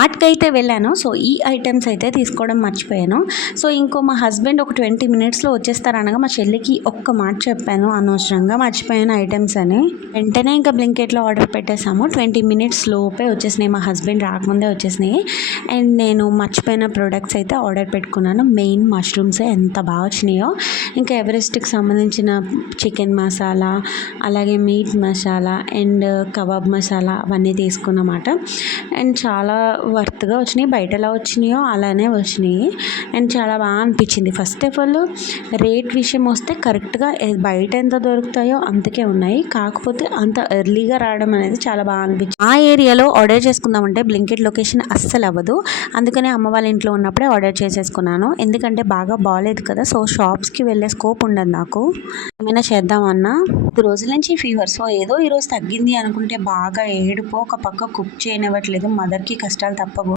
ఆర్ట్కి అయితే వెళ్ళాను. సో ఈ ఐటమ్స్ అయితే తీసుకోవడం మర్చిపోయాను. సో ఇంకో మా హస్బెండ్ ఒక ట్వంటీ మినిట్స్లో వచ్చేస్తారనగా మా చెల్లికి ఒక్క మాట చెప్పాను అనవసరంగా మర్చిపోయాను ఐటమ్స్ అని. వెంటనే ఇంకా బ్లింకెట్లో ఆర్డర్ పెట్టేసాము ట్వంటీ మినిట్స్ లోపే వచ్చేసినాయి. మా హస్బెండ్ రాకముందే వచ్చేసినాయి. అండ్ నేను మర్చిపోయిన ప్రోడక్ట్స్ అయితే ఆర్డర్ పెట్టుకున్నాను. మెయిన్ మష్రూమ్స్ ఎంత బాగా వచ్చినాయో. ఇంకా ఎవరెస్ట్కి సంబంధించిన చికెన్ మసాలా అలాగే meat masala and kebab masala అవన్నీ తీసుకున్నమాట. అండ్ చాలా వర్త్గా వచ్చినాయి బయట ఎలా వచ్చినాయో అలానే వచ్చినాయి. అండ్ చాలా బాగా అనిపించింది. ఫస్ట్ ఆఫ్ ఆల్ రేట్ విషయం వస్తే కరెక్ట్గా బయట ఎంత దొరుకుతాయో అంతకే ఉన్నాయి. కాకపోతే అంత ఎర్లీగా రావడం అనేది చాలా బాగా అనిపించింది. ఆ ఏరియాలో ఆర్డర్ చేసుకుందామంటే బ్లింకెట్ లొకేషన్ అస్సలు అవ్వదు. అందుకనే అమ్మ వాళ్ళ ఇంట్లో ఉన్నప్పుడే ఆర్డర్ చేసేసుకున్నాను. ఎందుకంటే బాగా బాగాలేదు కదా సో షాప్స్కి వెళ్ళే స్కోప్ ఉండదు నాకు. ఏమైనా చేద్దామన్నా. కొద్ది రోజుల నుంచి ఫీవర్ సో ఏదో ఈరోజు తగ్గింది అనుకుంటే బాగా ఏడుపు ఒక పక్క కుక్ చేయనివ్వట్లేదు మదర్కి కష్టాలు తప్పవు